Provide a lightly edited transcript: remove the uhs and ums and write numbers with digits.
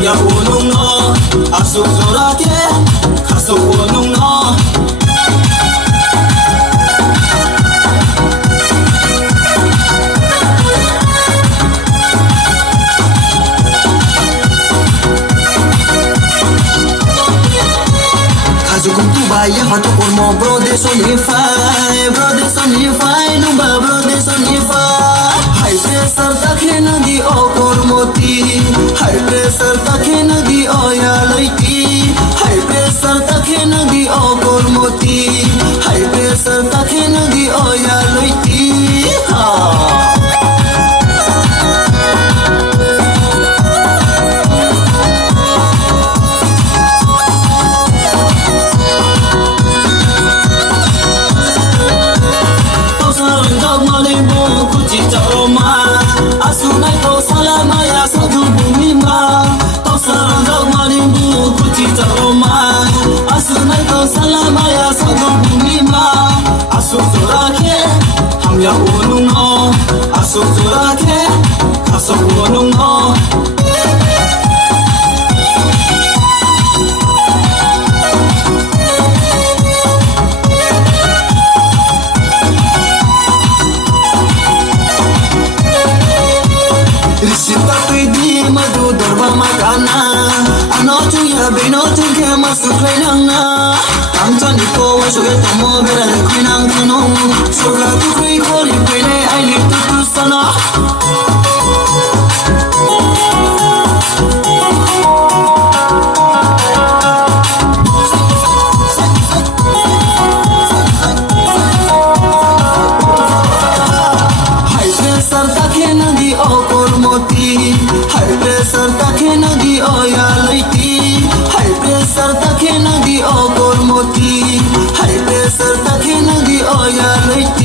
ya unung no asuk zorake kasuk unung no kazukum tu baya hatu kormo bro this on ify numba bro this on ify high pressure takhe nadi o kormoti high pressure takhe nadi o ya loiti high pressure takhe nadi o kormoti high pressure takhe nadi o ya loiti ha asunai to salama ya sadhu bumima to sarang marimbu kuchi taroma asunai to salama ya sadhu bumima asuk zorake ham ya unung no asuk zorake kasuk unung no Risita pedi madu darba magana anotu ya binotu ke masukai nangna amjani ko washuge tomo bera kuinang kuno soga tu kui kori kuine I live to sana high pressure takhe nadi o ya loiti high pressure takhe nadi o kormoti high pressure takhe nadi o ya loiti